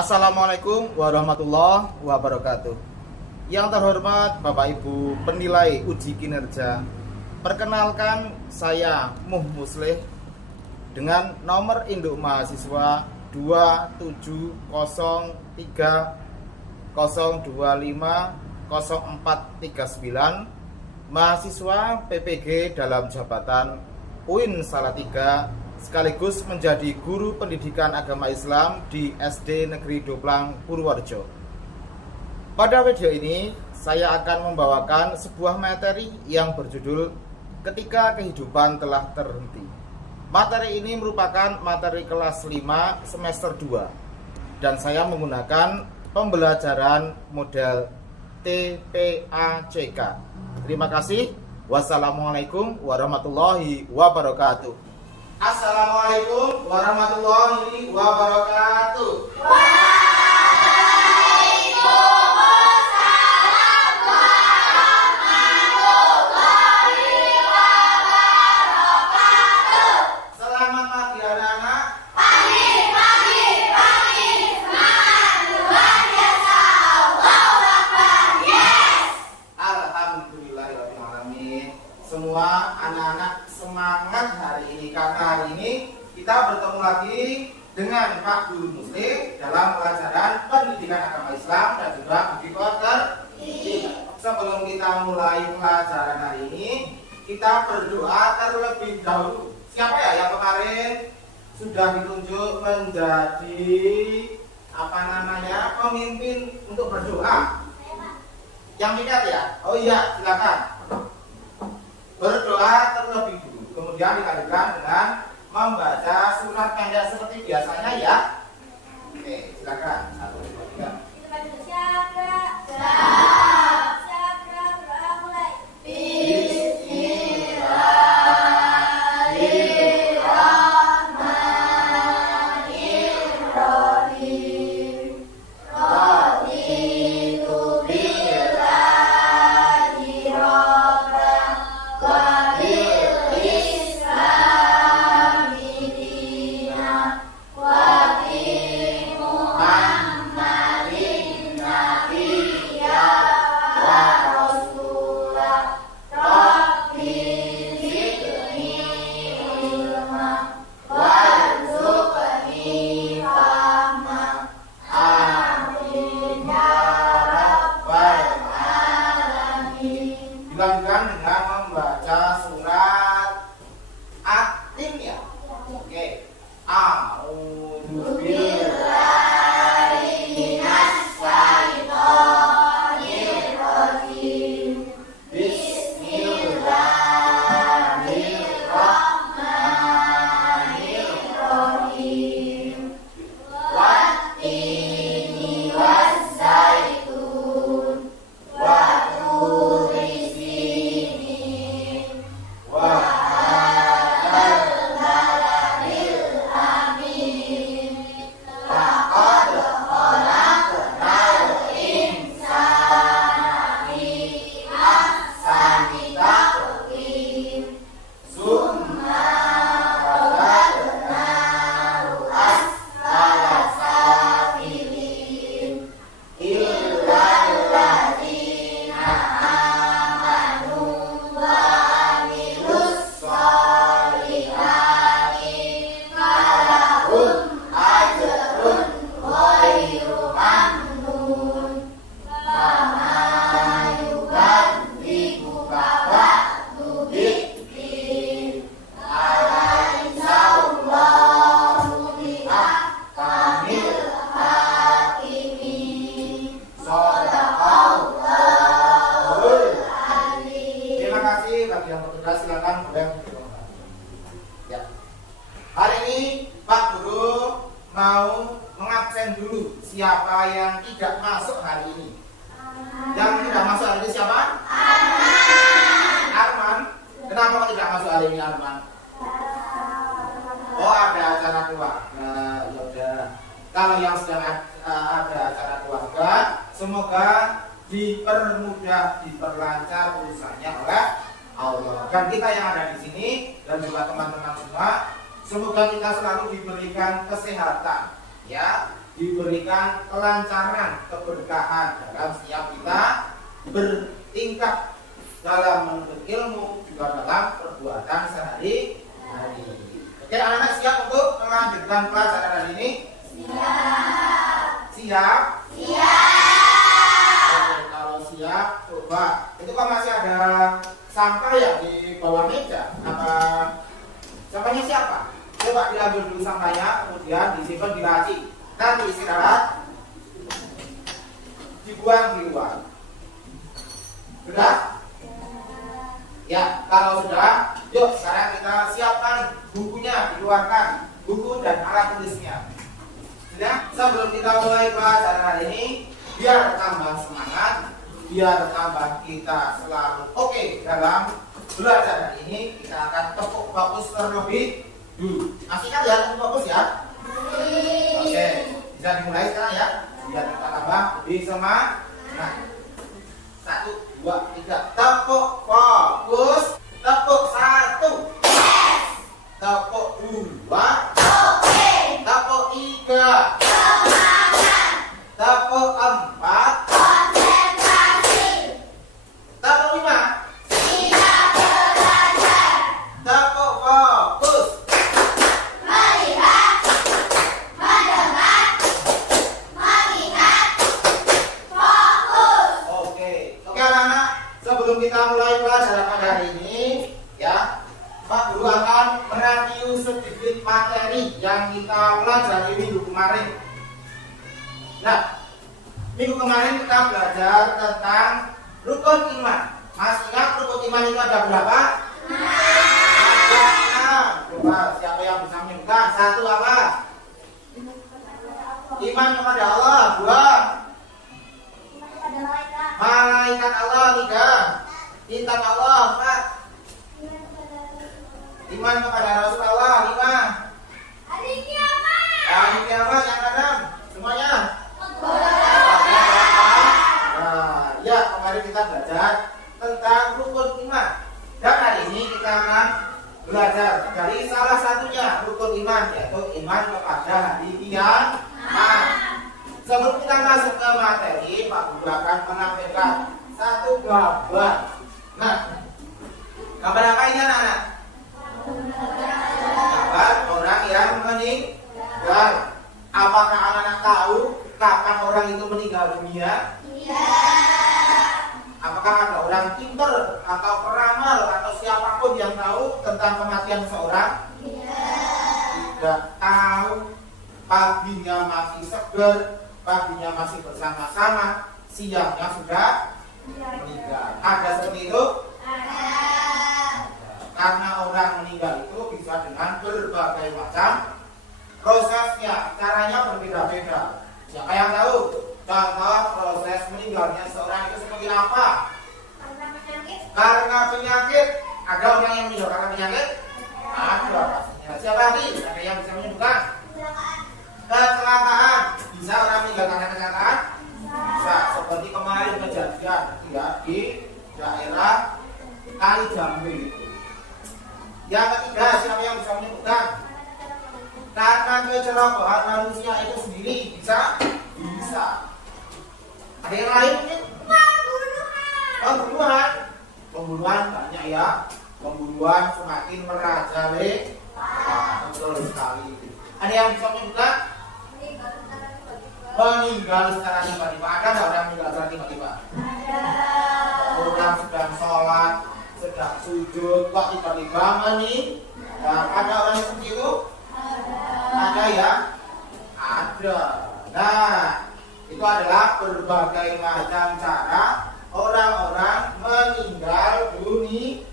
Assalamualaikum warahmatullahi wabarakatuh. Yang terhormat Bapak Ibu penilai uji kinerja, perkenalkan saya Muh Muslih dengan nomor induk mahasiswa 27030250439, mahasiswa PPG dalam jabatan UIN Salatiga, sekaligus menjadi guru pendidikan agama Islam di SD Negeri Doplang, Purworejo. Pada video ini, saya akan membawakan sebuah materi yang berjudul Ketika Kehidupan Telah Terhenti. Materi ini merupakan materi kelas 5 semester 2, dan saya menggunakan pembelajaran model TPACK. Terima kasih. Wassalamualaikum warahmatullahi wabarakatuh. Assalamualaikum warahmatullahi wabarakatuh. Waalaikumsalam warahmatullahi wabarakatuh. Selamat pagi anak-anak. Pagi. Semangat luar biasa. Allahu Akbar. Yes. Alhamdulillahirrahmanirrahim. Semua anak-anak semangat hari ini, karena hari ini kita bertemu lagi dengan Pak Guru Muslih dalam pelajaran pendidikan agama Islam dan juga bagi quarter. Sebelum kita mulai pelajaran hari ini, kita berdoa terlebih dahulu. Siapa ya yang kemarin sudah ditunjuk menjadi pemimpin untuk berdoa? Yang ingat ya? Oh iya, silakan. Berdoa terlebih dulu, kemudian dilanjutkan dengan membaca surat pendek seperti biasanya ya. Oke, silakan. 1, 2, 3. Siap. Berdoa mulai. Bismillahirrahmanirrahim. Raditu billahi rabban wa bil islami dinan wa bi Muhammadin nabiyyan wa rasulah. Rabbi zidni ilma warzuqni fahma. Amin ya rabbal alamin. Dilanjutkan dengan membaca surat At-Tin ya. Oke. A'udzu Billahi minas syaitonir rajim. Bismillahirrahmanirrahim. Wattini wazzaitun wa turi sinin wa hadzal baladil amin. Laqad khalaqnal insana fi ahsani taqwim. Summa radadnahu asfala safilin. Illal ladzina amanu wa amilus sholihati falahum ajrun ghairu mamnun. Fama yukadzibuka ba'du bidzikri. Alaihissallahu biahkamil hakimin. Shadaqallahul alim. Terima kasih bagi yang bertugas, silakan boleh berdoa. Ya. Hari ini Pak Guru mau mengabsen dulu siapa yang tidak masuk hari ini. Yang tidak masuk hari ini siapa? Arman. Kenapa kok tidak masuk hari ini Arman? Oh, ada acara keluarga. Ya udah. Kalau yang sedang ada acara keluarga, semoga dipermudah, diperlancar urusannya oleh Allah. Dan kita yang ada di sini dan juga teman-teman semua, semoga kita selalu diberikan kesehatan, ya, diberikan kelancaran, keberkahan dalam setiap kita bertingkah dalam menuntut ilmu, juga dalam perbuatan sehari-hari. Oke, anak-anak siap untuk melanjutkan pelajaran hari ini? Siap? Oke, kalau siap, coba. Itu kan masih ada sampah ya di bawah meja. Apa sampahnya siapa? Coba diambil dulu sampahnya, kemudian disimpan di laci. Nanti istirahat, dibuang di luar. Sudah? Ya, kalau sudah, yuk sekarang kita siapkan bukunya, dikeluarkan buku dan alat tulisnya. Sudah? Sebelum kita mulai pelajaran hari ini, biar tambah semangat, biar tambah kita selalu oke dalam belajar hari ini, kita akan tepuk fokus terlebih dulu. Masih ingat ya, tepuk fokus ya? Oke, bisa dimulai sekarang ya, biar kita tambah lebih semangat. 1, 2, 3, tepuk fokus, tepuk 1, tepuk 2, tepuk 3, tepuk 4, tepuk 5, tepuk fokus. Oke anak-anak, sebelum kita mulai pelajaran pada hari ini, ya, Pak Guru akan mereview sedikit materi yang kita pelajari minggu kemarin. Nah, minggu kemarin kita belajar tentang rukun iman. Masih ingat rukun iman itu ada berapa? Ada 6. Coba siapa yang bisa menyebutkan? 1 apa? Iman kepada Allah. 2, malaikat Allah. 3, bintang Allah. 4, iman kepada Rasul Allah. 5, hari kiamat. Yang keenam semuanya. Nah, ya, kemarin kita belajar tentang rukun iman. Dan hari ini kita akan belajar dari salah satunya rukun iman, yaitu iman kepada hari kiamat. Sebelum kita masuk ke materi, Pak Guru akan menampilkan satu gambar. Nah, gambar apa ini anak-anak? Gambar orang yang meninggal. Apakah anak-anak tahu kapan orang itu meninggal dunia? Apakah ada orang pintar atau peramal atau siapapun yang tahu tentang kematian seorang? Tidak tahu. Paginya masih seger, paginya masih bersama-sama, siangnya sudah meninggal. Ada seperti itu? Karena orang meninggal itu bisa dengan berbagai macam prosesnya, caranya berbeda-beda. Siapa yang tahu contoh proses meninggalnya seorang itu seperti apa? Karena penyakit. Ada orang yang meninggal karena penyakit? Ada pastinya. Siapa lagi? Ada yang bisa menyebutkan? Kecelakaan. Bisa orang meninggal karena kecelakaan? Bisa. Seperti kemarin kejadian ya, di daerah Kali Jambi itu. Yang ketiga, siapa yang bisa menyebutkan? Karena kecelakaan manusia itu sendiri. Bisa? Bisa. Ada yang lain mungkin? Pembunuhan. Pembunuhan banyak ya. Pembunuhan semakin merajalela. Betul sekali. Ada yang bisa menyebutkan? Meninggal secara tiba-tiba. Ada nggak orang meninggal secara tiba-tiba? Orang sedang sholat, sedang sujud, kok tiba-tiba meninggal. Ada orang yang seperti itu? Ada ya? Ada. Nah, itu adalah berbagai macam cara orang-orang meninggal dunia.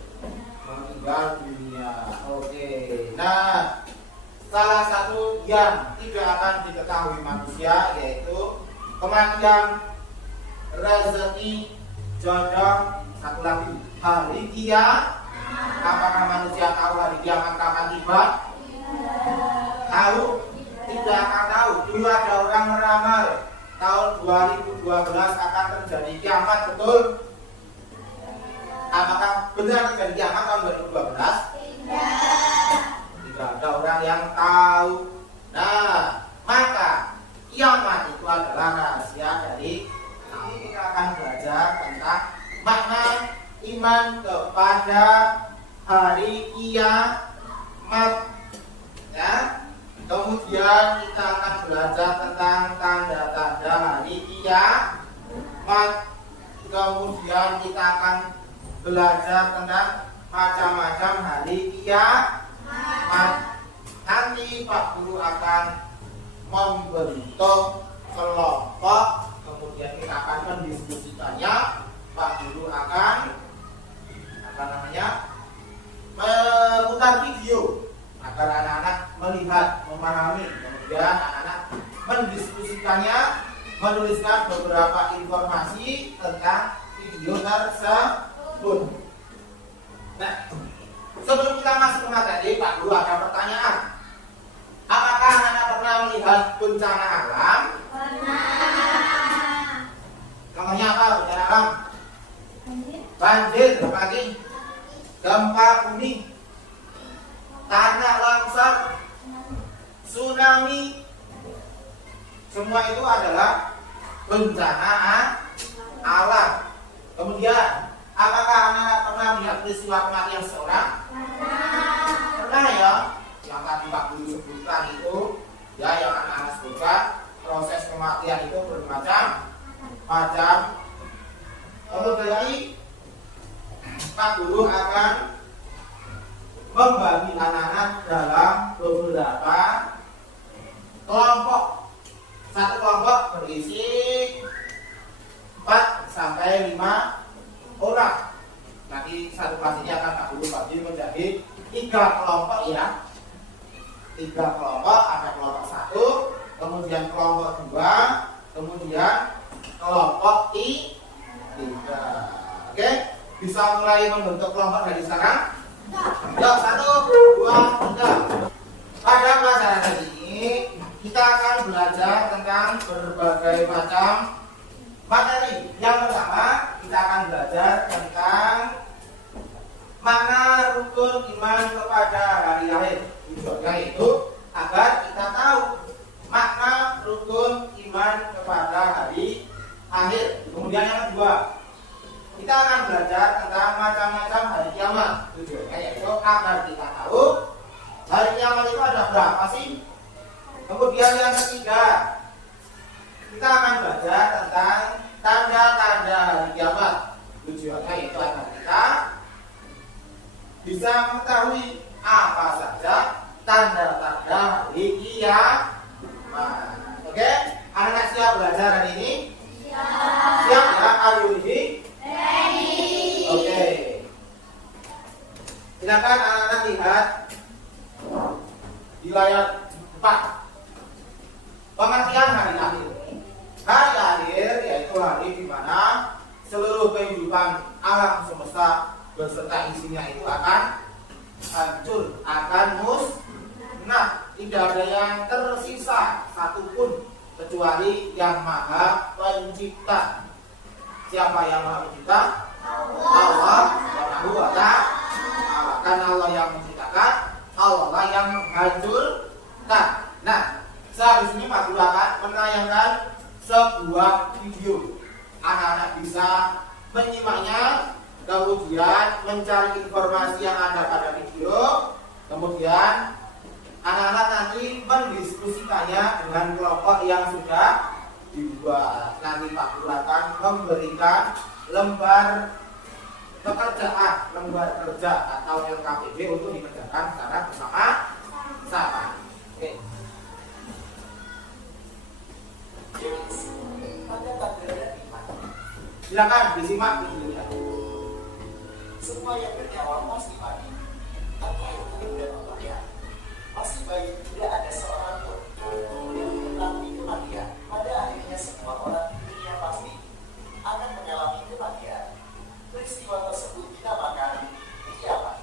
Oke. Nah, salah satu yang tidak akan diketahui manusia yaitu kematian, rezeki, jodoh, satu lagi hari kiamat. Apakah manusia tahu hari kiamat kapan tiba? Tahu? Tidak akan tahu. Dulu ada orang meramal tahun 2012 akan terjadi kiamat, betul? Apakah benar terjadi kiamat tahun 2012? Tidak ada orang yang tahu. Nah, maka rahasia dari kami. Kita akan belajar tentang makna iman kepada hari kiamat, ya. Kemudian kita akan belajar tentang tanda-tanda hari kiamat. Kemudian kita akan belajar tentang macam-macam hari kiamat. Nanti Pak Guru akan membentuk kelompok, kemudian kita akan mendiskusikannya. Pak Guru akan memutar video agar anak-anak melihat, memahami, kemudian anak-anak mendiskusikannya, menuliskan beberapa informasi tentang video tersebut. Nah, sebelum kita masuk ke materi, Pak Guru ada pertanyaan. Apakah anak-anak pernah melihat bencana alam? Pernah. Namanya apa bencana alam? Banjir, apalagi? Gempa bumi, tanah longsor, tsunami. Semua itu adalah bencana alam. Kemudian, apakah anak-anak pernah melihat peristiwa kematian seseorang? Pernah ya. Yang tadi Pak Guru sebutkan itu, ya, yang anak-anak sebutkan, proses kematian itu bermacam-macam. Kemudian Pak Guru akan membagi anak-anak dalam beberapa kelompok. Satu kelompok berisi 4 sampai 5 orang. Nanti satu kelas ini akan Pak Guru bagi menjadi 3 kelompok, ya. 3 kelompok, ada kelompok 1, kemudian kelompok 2, kemudian kelompok 3. Oke, bisa mulai membentuk kelompok dari sekarang? Ya, 1, 2, 3. Pada pelajaran ini kita akan belajar tentang berbagai macam materi. Yang pertama, kita akan belajar tentang makna rukun iman kepada hari akhir. Tujuannya itu agar kita tahu makna rukun iman kepada hari akhir. Kemudian yang kedua, kita akan belajar tentang macam-macam hari kiamat. Tujuannya yaitu agar kita tahu hari kiamat itu ada berapa sih. Kemudian yang ketiga, kita akan belajar tentang tanda-tanda hari kiamat. Tujuannya itu agar kita bisa mengetahui apa saja tanda-tanda hari kiamat. Oke, anak-anak siap belajar hari ini? Siap ya? Are you ready? Oke. Silakan anak-anak lihat di layar 4. Pengertian hari akhir. Hari akhir yaitu hari di mana seluruh kehidupan alam semesta beserta isinya itu akan hancur, akan musnah. Tidak ada yang tersisa satupun kecuali Yang Maha Pencipta. Siapa yang Maha Pencipta? Allah Subhanahu wa ta'ala. Kan Allah yang menciptakan, Allah yang menghancurkan. Nah, sehabis ini Pak Guru akan menayangkan sebuah video. Anak-anak bisa menyimaknya, kemudian mencari informasi yang ada pada video, kemudian anak-anak nanti mendiskusikannya dengan kelompok yang sudah dibuat. Nanti Pak Guru akan memberikan lembar pekerjaan, lembar kerja atau LKPD untuk dikerjakan secara bersama-sama. Oke. Silakan disimak videonya. Semua yang bernyawa pasti mati. Apa itu tidak membayar? Pasti bayi tidak ada seorang pun yang mengalami kematian. Pada akhirnya semua orang di dunia pasti akan mengalami kematian. Peristiwa tersebut dinamakan kiamat.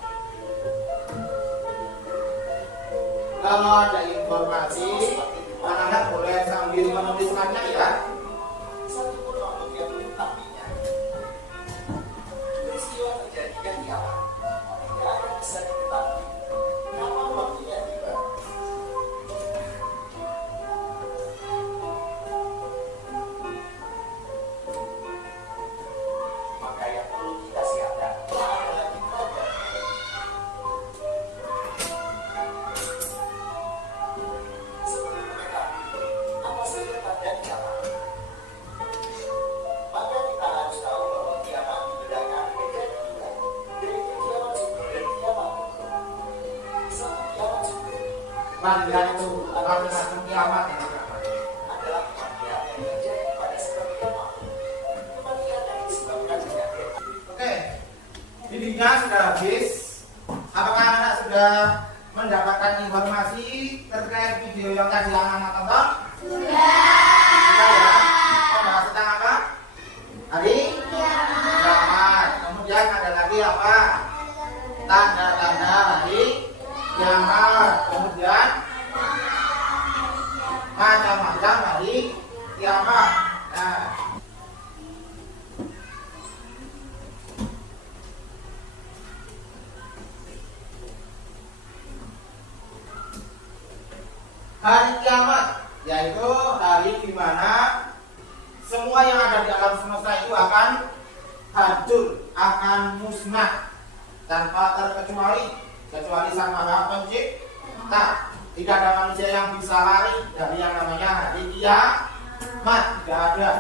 Kalau ada informasi, anak-anak boleh sambil menuliskannya ya. Satu pun makhluk yang mengetahuinya. Peristiwa terjadinya kiamat. Tidak akan bisa diketahui. Kapan waktunya tiba? kalian itu kalau macam kiamat ya. adalah kematian yang terjadi pada sebab kiamat. Kematian yang disebabkan penyakit. Oke, videonya sudah habis. Apakah anak sudah mendapatkan informasi terkait video yang tadi anak tonton? Sudah ya. Membahas tentang apa? Hari kiamat. Kemudian ada lagi apa? Tanda-tanda hari kiamat. Kemudian macam-macam hari kiamat. Nah, hari kiamat yaitu hari di mana semua yang ada di alam semesta itu akan hancur, akan musnah tanpa terkecuali, kecuali Sang Maha Pencipta. Tidak ada manusia yang bisa lari dari yang namanya hari kiamat, tidak ada.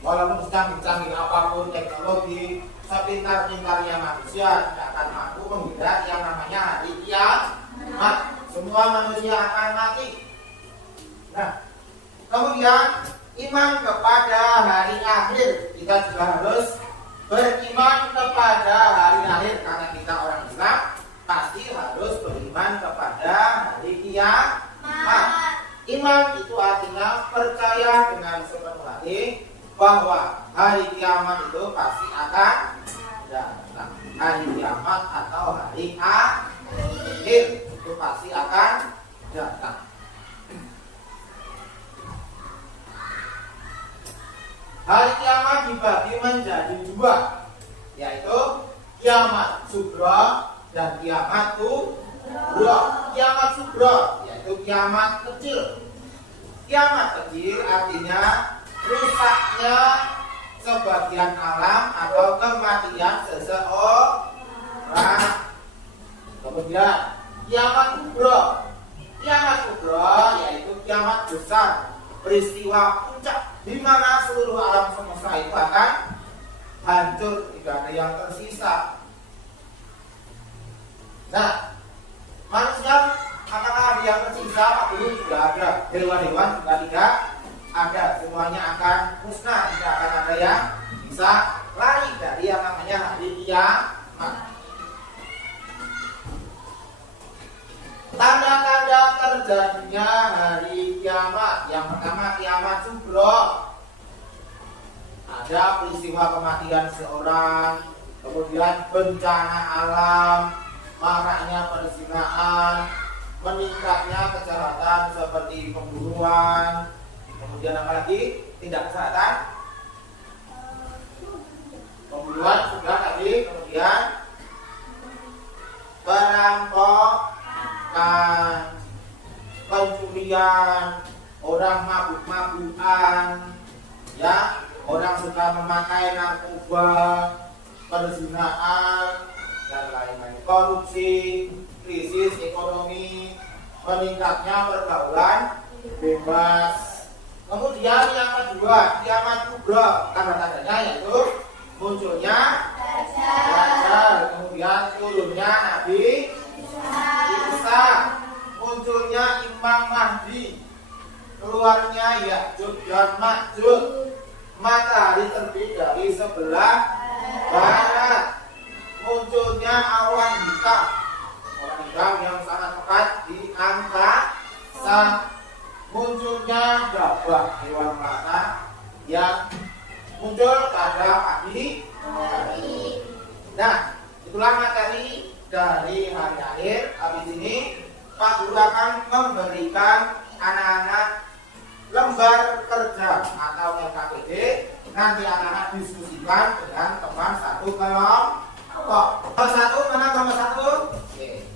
Walaupun canggih-canggih apapun teknologi, sepintar-pintarnya manusia tidak akan mampu menghindari yang namanya hari kiamat. Semua manusia akan mati. Nah, kemudian iman kepada hari akhir. Kita juga harus beriman kepada hari akhir karena kita orang Islam pasti harus beriman kepada hari kiamat. Iman itu artinya percaya dengan sepenuh hati bahwa hari kiamat itu pasti akan datang. Hari kiamat atau hari akhir itu pasti akan datang. Hari kiamat dibagi menjadi dua, yaitu kiamat sugro dan kiamat kubro. Kiamat sugro yaitu kiamat kecil. Kiamat kecil artinya rusaknya sebagian alam atau kematian seseorang. Kemudian kiamat kubro. Kiamat kubro yaitu kiamat besar, peristiwa puncak di mana seluruh alam semesta itu akan hancur, tidak ada yang tersisa. Nah, manusia apakah ada yang tersisa? Belum, tidak ada. Hewan-hewan juga tidak ada. Semuanya akan musnah, tidak akan ada yang bisa lari dari yang namanya hari kiamat. Tanda-tanda terjadinya hari kiamat. Yang pertama kiamat sugro. Ada peristiwa kematian seorang, kemudian bencana alam, maraknya perzinahan, meningkatnya kejahatan seperti pembunuhan, kemudian apa lagi? Tindak kejahatan, pembunuhan sudah tadi, kemudian perampokan, pencurian, orang mabuk-mabukan, ya, orang suka memakai narkoba, perzinahan dan lain-lain, korupsi, krisis ekonomi, meningkatnya pergaulan bebas. Kemudian yang kedua, kiamat kubro. Tanda-tandanya yaitu munculnya Dajjal, kemudian turunnya Nabi Isa, munculnya Imam Mahdi, keluarnya Ya'juj dan Ma'juj, matahari terbit dari sebelah barat, munculnya awan hitam, awan hitam yang sangat pekat di angkasa, munculnya gabah, hewan melata yang muncul pada pagi hari. Nah, itulah materi dari hari akhir. Habis ini Pak Guru akan memberikan anak-anak lembar kerja atau LKPD. Nanti anak-anak diskusikan dengan teman satu kelompok. Kelompok satu mana kelompok satu? Oke.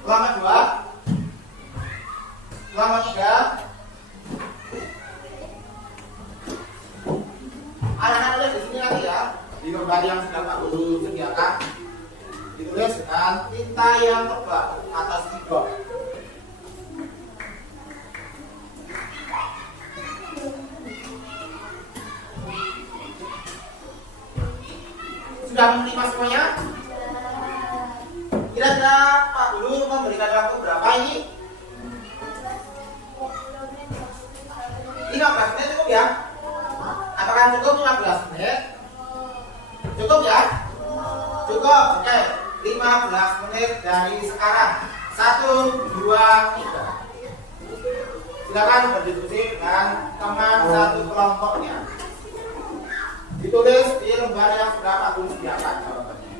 Kelompok dua, kelompok tiga. Anak-anak tulis di sini lagi ya, di lembar yang sudah Pak Guru sediakan. Ditulis dengan tinta yang tebal atas keyboard. Sudah menerima semuanya? Kira-kira Pak Guru memberikan waktu berapa ini 15 menit cukup ya? Apakah cukup 15 menit? Cukup ya? Cukup, oke. 15 menit dari sekarang. 1, 2, 3. Silakan berdiskusi dengan teman satu kelompoknya. Ditulis di lembar yang sudah Pak Guru sediakan jawabannya.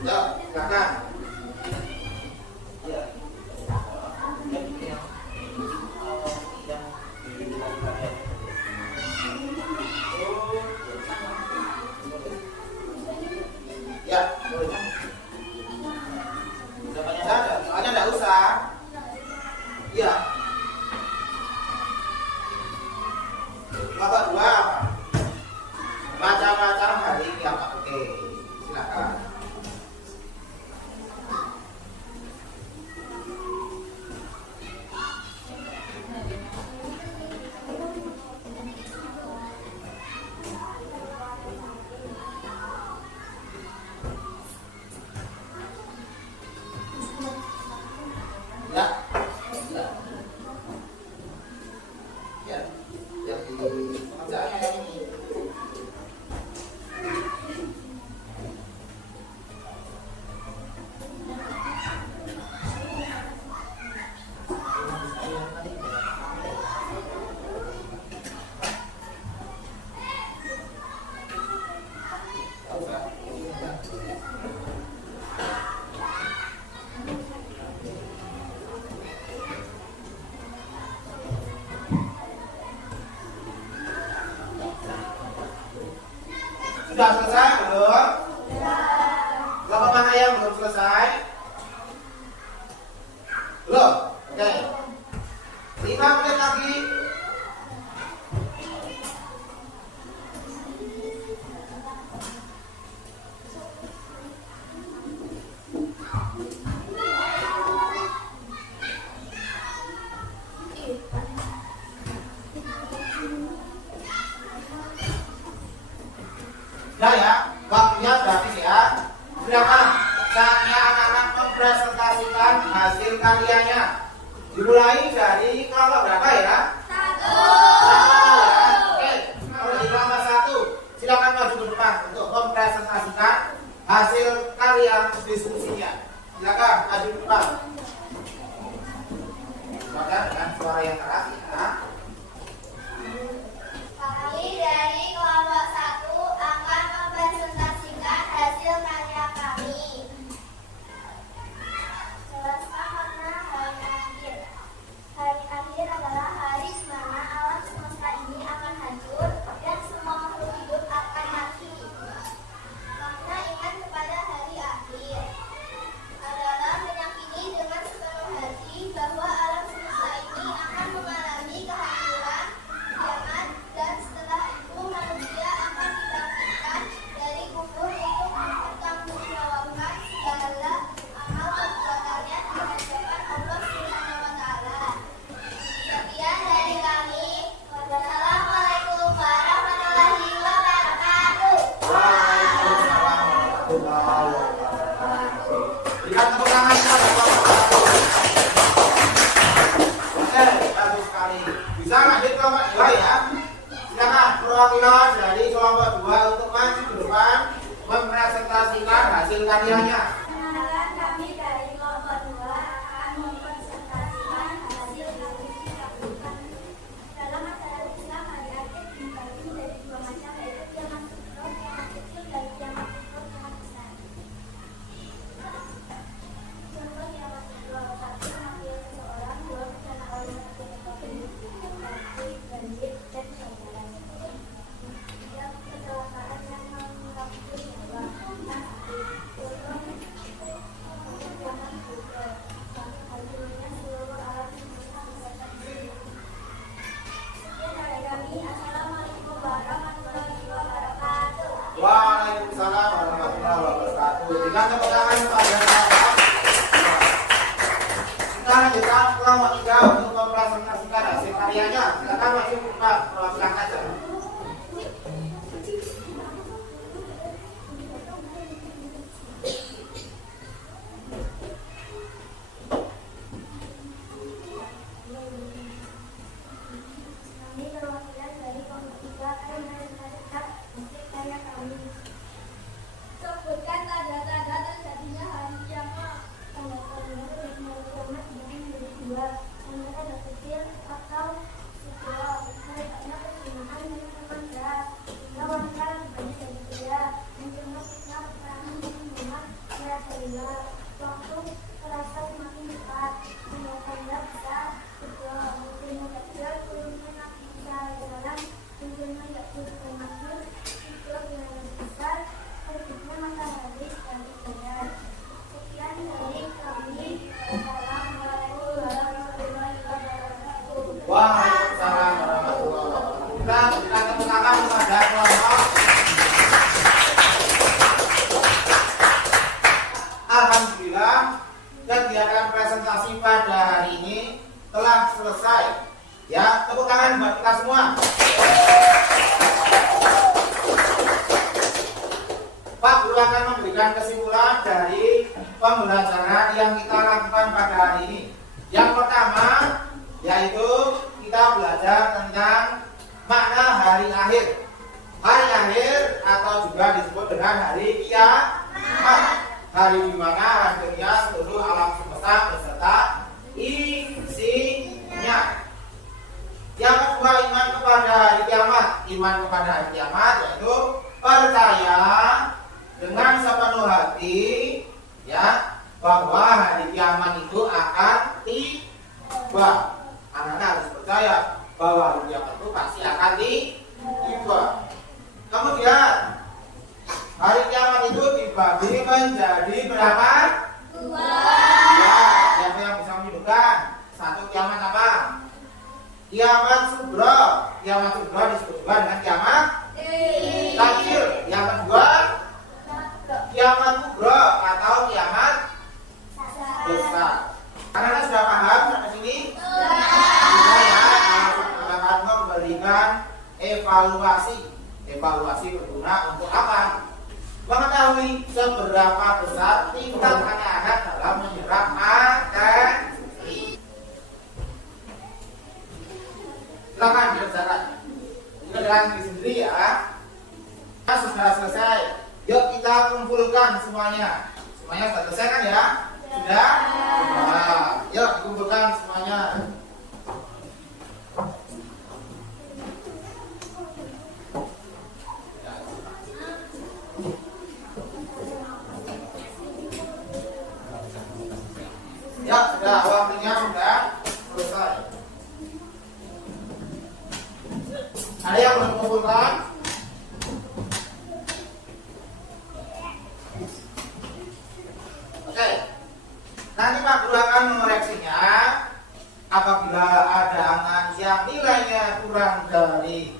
Ya, silakan. Ya. Ya, boleh. Jawabannya saja, soalnya enggak usah. Iya. Bapak dua apa? Baca-baca hari kiamat. Oke, silakan. Ya. Ya. Ya. Yang di pekerjaannya ini. Sudah selesai belum? Kelompok mana yang belum selesai? Belum? Oke. 5 menit lagi. Sudah ya, waktunya sudah habis ya. Silakan saatnya anak-anak mempresentasikan hasil karyanya. Dimulai dari kelompok berapa ya? 1 ya. Oke, kalau di kelompok 1 silakan maju ke depan untuk mempresentasikan hasil karya diskusinya. Silakan maju ke depan. Semoga dengan suara yang keras ya. Kami dari kelompok 1 akan mempresentasikan hasil karya kami. Jelaskan makna hari akhir. Hari akhir adalah hari di mana alam semesta ini akan hancur dan semua makhluk hidup akan mati. Makna iman kepada hari akhir adalah meyakini dengan sepenuh hati bahwa alam semesta ini akan mengalami kehancuran, kiamat, dan setelah itu manusia akan dibangkitkan dari kubur untuk mempertanggungjawabkan segala amal perbuatannya di hadapan Allah Subhanahu wa Ta'ala. Sekian dari kami. Wassalamualaikum warahmatullahi wabarakatuh. Waalaikumsalam warahmatullahi wabarakatuh. Berikan tepuk tangan kepada Bapak. Oke, bagus sekali. Bisa lanjut kelompok 2 ya. Silakan perwakilan dari kelompok 2 untuk maju ke depan mempresentasikan hasil karyanya. Perkenalkan, kami dari kelompok 2 akan mempresentasikan hasil karya kita. Dalam ajaran Islam, hari akhir dibagi menjadi 2 macam, yaitu kiamat sughra, kiamat kecil, dan kiamat kubur, kiamat besar. Contoh kiamat sughra: 1. Kematian seseorang. 2. Bencana alam seperti banjir, dan kebakaran. 3. Kecelakaan yang mengakibatkan nyawa. 4. Waalaikumsalam warahmatullahi wabarakatuh. Berikan tepuk tangan kepada Bapak. Sekarang kita kelompok 3 untuk mempresentasikan hasil karyanya. Silakan maju ke depan, perwakilan saja. juga. Dan mereka ada kecil atau kecil. Mereka perjuangan dan bermanfaat. Sehingga wanita bagi dari pria. Dan semua kita perangan membuat berhasilnya. Waktu terasa semakin cepat. Tanda-tanda besar juga. Mungkin kecil turunnya bisa jalan. Mungkin tidak turun maju. Juga dengan besar. Terbitnya matahari dan berjalan. Sekian dari kami. Assalamualaikum warahmatullahi wabarakatuh. Waalaikumsalam warahmatullahi wabarakatuh. Kita tepuk tangan kepada kelompok. Alhamdulillah, kegiatan presentasi pada hari ini telah selesai. Ya, tepuk tangan buat kita semua. Pak Guru akan memberikan kesimpulan dari pembelajaran yang kita lakukan pada hari ini. Yang pertama, yaitu kita belajar tentang makna hari akhir. Hari akhir atau juga disebut dengan hari kiamat. Hari di mana akhirnya seluruh alam semesta beserta isinya. Yang kedua, iman kepada hari kiamat. Iman kepada hari kiamat yaitu percaya dengan sepenuh hati, ya, bahwa hari kiamat itu akan tiba. Anak-anak harus percaya bahwa hari kiamat itu pasti akan tiba. Kemudian hari kiamat itu dibagi menjadi berapa? 2. Ya, siapa yang bisa menyebutkan? Satu, kiamat apa? Kiamat sugro. Kiamat sugro disebut juga dengan kiamat kecil. Yang kedua, kiamat kubro atau kiamat besar. Karena sudah paham sampai sini? Sudah ya. Kita akan memberikan evaluasi. Evaluasi berguna untuk apa? Mengetahui seberapa besar tingkat anak-anak dalam menyerap materi. Silakan dikerjakan. Dikerjakan sendiri ya. Sudah selesai. Yuk kita kumpulkan semuanya. Semuanya sudah selesai kan ya? Sudah? Sudah. Yuk dikumpulkan semuanya. Ya, sudah. Waktunya sudah selesai. Ada yang belum kumpulkan? Oke. Nanti Pak Guru akan mengoreksinya apabila ada anak yang nilainya kurang dari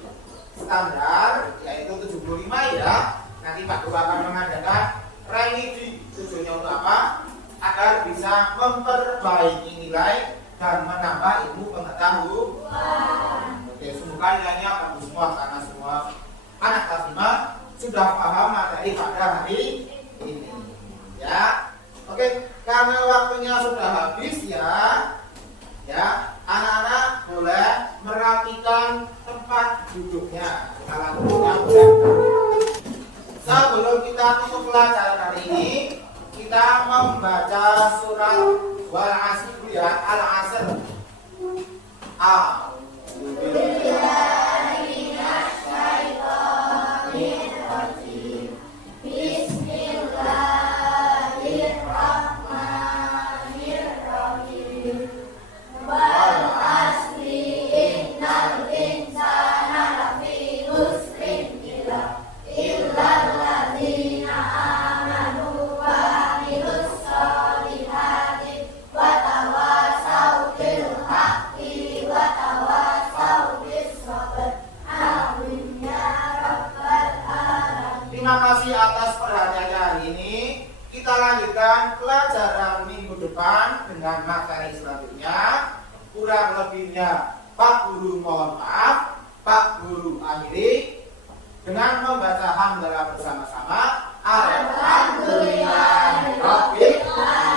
standar, yaitu 75 ya. Nanti Pak Guru akan mengadakan remedi. Tujuannya untuk apa? Agar bisa memperbaiki nilai dan menambah ilmu pengetahuan. Oke, semoga nilainya bagus semua karena semua anak kelas 5 sudah paham materi pada hari ini. Ya. Oke, karena waktunya sudah habis ya. Ya, anak-anak boleh merapikan tempat duduknya. Alat duduknya boleh. Sebelum kita tutup pelajaran hari ini, kita membaca surat Wal Asr ya, Al-Asr. Terima kasih atas perhatiannya hari ini. Kita lanjutkan pelajaran minggu depan dengan materi selanjutnya. Kurang lebihnya Pak Guru mohon maaf. Pak Guru akhiri dengan membaca hamdalah bersama-sama. Alhamdulillahirabbil alamin.